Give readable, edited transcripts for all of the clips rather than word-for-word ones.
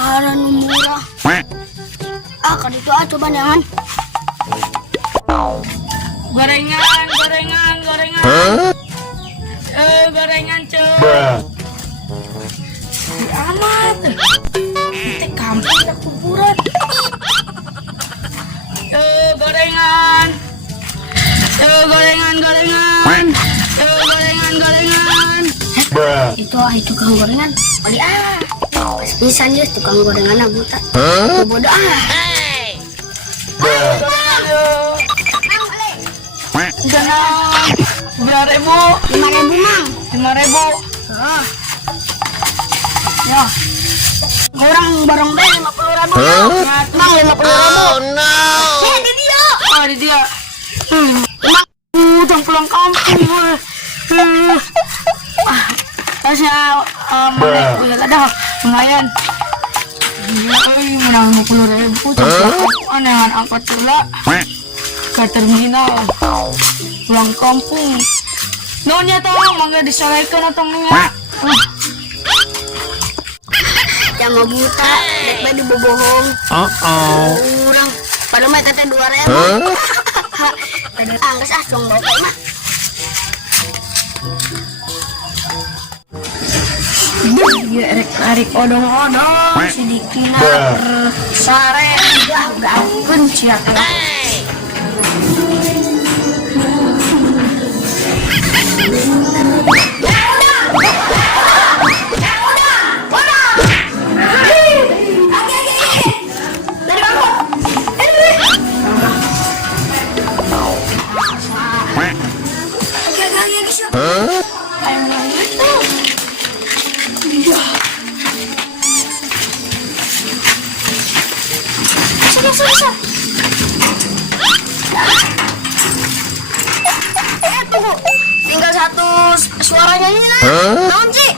bayaran murah. Kan itu coba jangan. Gorengan. Gorengan cuy. Amat. Kita kampung tak kuburan. Gorengan. Itu tukang gorengan. Bali bisa aja tukang gorengan buta. Bodoh Sana berapa ribu? 5.000 mang. 5.000. Ya. Orang barang beli 50.000. Mang 50.000. Oh no. Di dia. Di dia. Utang pulang kampung gue. Tasnya mana ada lumayan. Menang 50.000. Aneh angkat pula ke terminal pulang kampung. Nonya tolong mangga disalahkan atau enggak? Jangan buta, dek badi bohong. Kurang. Padahal mah kata 2.000. Angges asong bapak mah. Ya rek odong-odong sedikina sare udah kunci ya. Tunggu. Tinggal satu suara nyanyinya. Naon sih?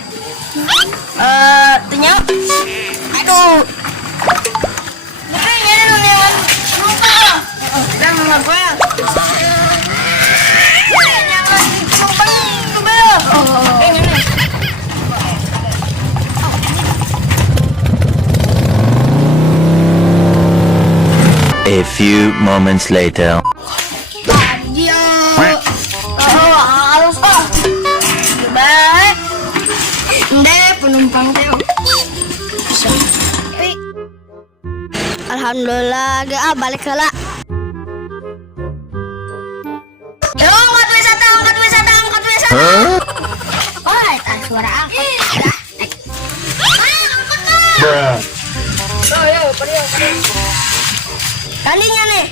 Tanya. Aduh. Makanya nyanyian lupa. Dan mama gue. Jangan lupa bel. Ini. A few moments later. Dia. Halus baik. Penumpang teh. Alhamdulillah, balik heula. Angkat wisata. Oh, eta suara angkot. Tadinya nih.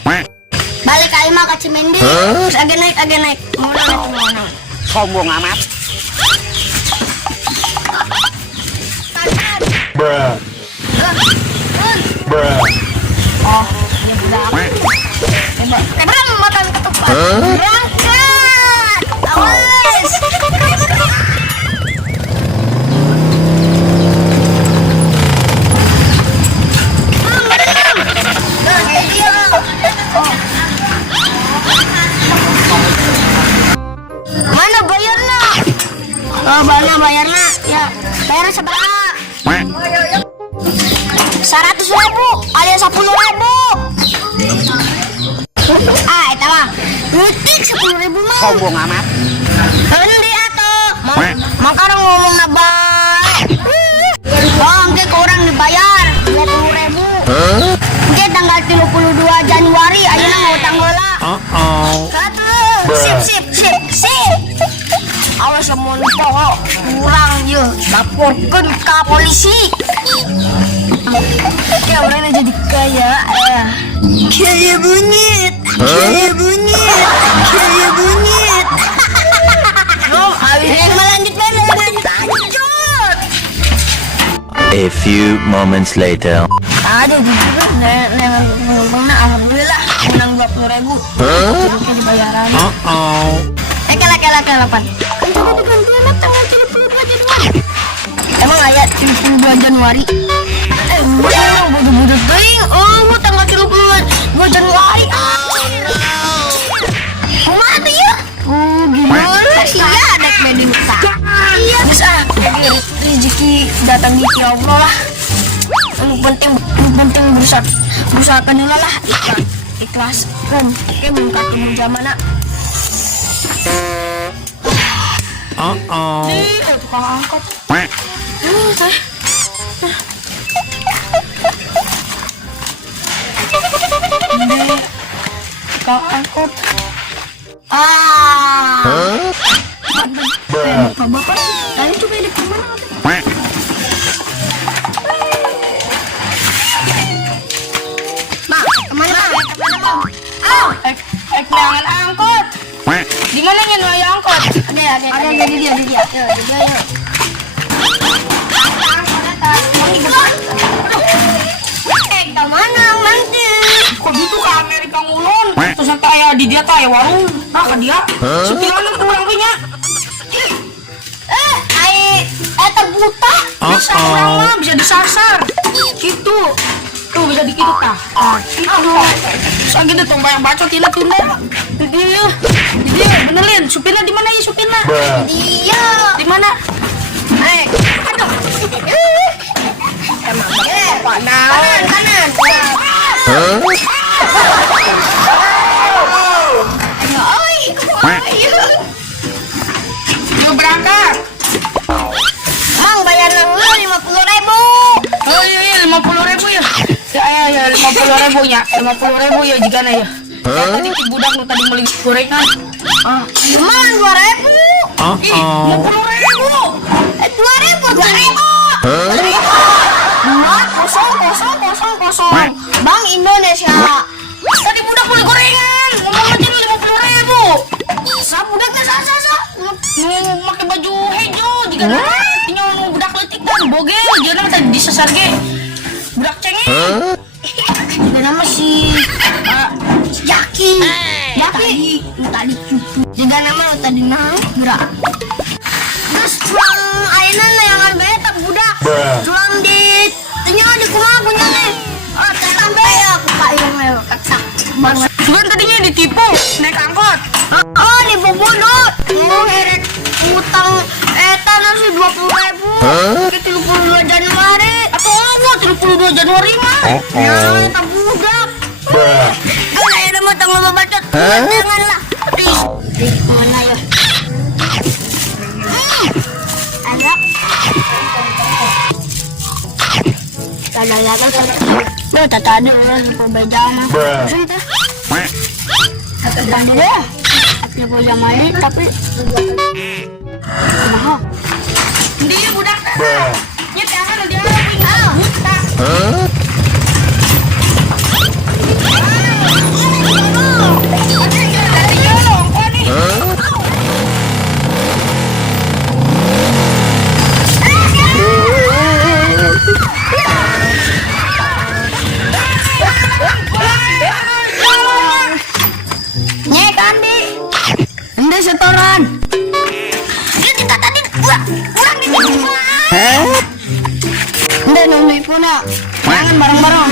Balik ke Ima ke Cimendi. Terus agak naik. Mana? Sombong amat. Oh, tebram makan ketupat. Berangkat. Awas. Mana bayarnya? Mana bayarnya? Ya, bayarnya seberapa? 100.000 alias 10.000. Eta mah nutik 10.000 mah. Sombong amat. Heundi atuh. Mangkarang ngomong na bae. Engke ke urang dibayar 20.000. Engke tanggal 32 Januari ayeuna ngutang heula. Sip. Awas lamun poho kurang ye laporkeun ka polisi. Ya orang jadi kaya. Kaya bunyit. Lanjut. A few moments later. Aduh, alhamdulillah menang 20.000. Jadi dibayaran. Kela pan. Kan sudah diganti tanggal 32 Januari. Emang ayat 32 Januari. Bodoh teuing. Tanggal 32 Januari. Kumaha tuh ya? Gimana sih ya dek bedi muka. Bisa rezeki datang di Allah lah. penting berusahakan dulu lah, ikhlas belum ketemu zamana. Tukang angkot. Tukang angkot. Bapak, tadi coba di kemana? Jangan angkot. Di mana yang angkot? Ada di dia. Kemana nanti? Kok gitu ke Amerika ngulon? Terus kayak di dia kayak warung. Nah ke dia. Sepilannya kurang punya. Terbuta. Bisa orang mah bisa disasar. Gitu. Tuh bisa dikit kah? Gitu. Sang gitu tuh bayang bacot ini tunda. Dia benerin. Supirnya di mana ya supirnya? Dia. Di mana? Aduh. Kanan. Yuk berangkat. Mang bayar dulu 50.000. Oh iya 50.000 ya. Ya 50.000 ya. 50.000 ya jika ya. Tadi budak lu tadi beli gorengan. Mang 2.000. 50.000. 2.000. Bang Indonesia. Tadi budak beli gorengan. Ngomong aja lu 50.000. Sa budaknya sa. Mau pakai baju hijau jika ini mau budak letik kan bogel jangan tadi disasar ge. Budak cengeng. Juga nama si Jaki. Tadi cucu. Juga nama lo tadi gerak. Terus cuang ainan layangan betak budak. Cuang di tinggal di kumah punya nih. Terus sampai aku payung lewat ketak banget. Cuman tadinya ditipu naik angkot. Nipu bodot. Mau heret utang tanah 20.000. Kita 32 Januari. Atau apa 32 Januari mah? Ya, tak budak. Kalau ada mau tanggung bacot, janganlah. Mana ya? Ada. Kadang-kadang tak ada orang berbeda mah. Sudah. Tadi deh. Dia boleh main tapi. Nah. Dia budak. Nyetangan dia punya budak. Setoran. Dia kita tadi kurang di rumah. Udah nunggu ibu nak. Jangan bareng-bareng.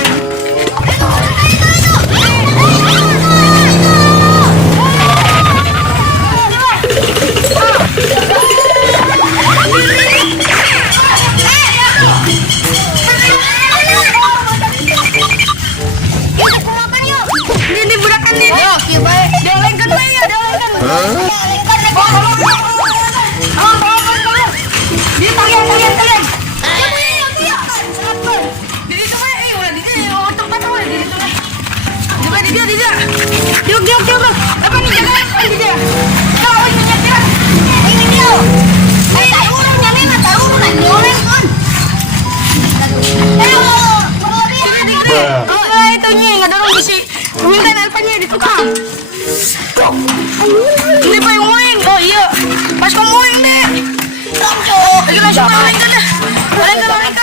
Ini burakan ini. Oke baik. Dia lengket baik ya. Ini pa yung wing. Oh iya. Pas kong wing deh. Lagi langsung maling ka na. Maling ka.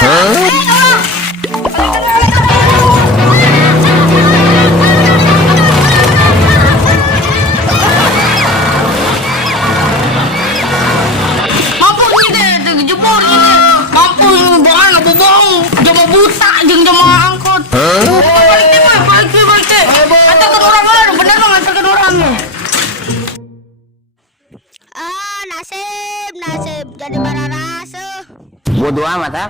Mampu ini deh. Jebor ini. Mampu ini bohong. Ngebohong. Jama buta. Jeng jama angkot. Balik deh. Antarkan orang lain. Bener dong antarkan orang. Nasib jadi bararasa. Bodoh amat, ha?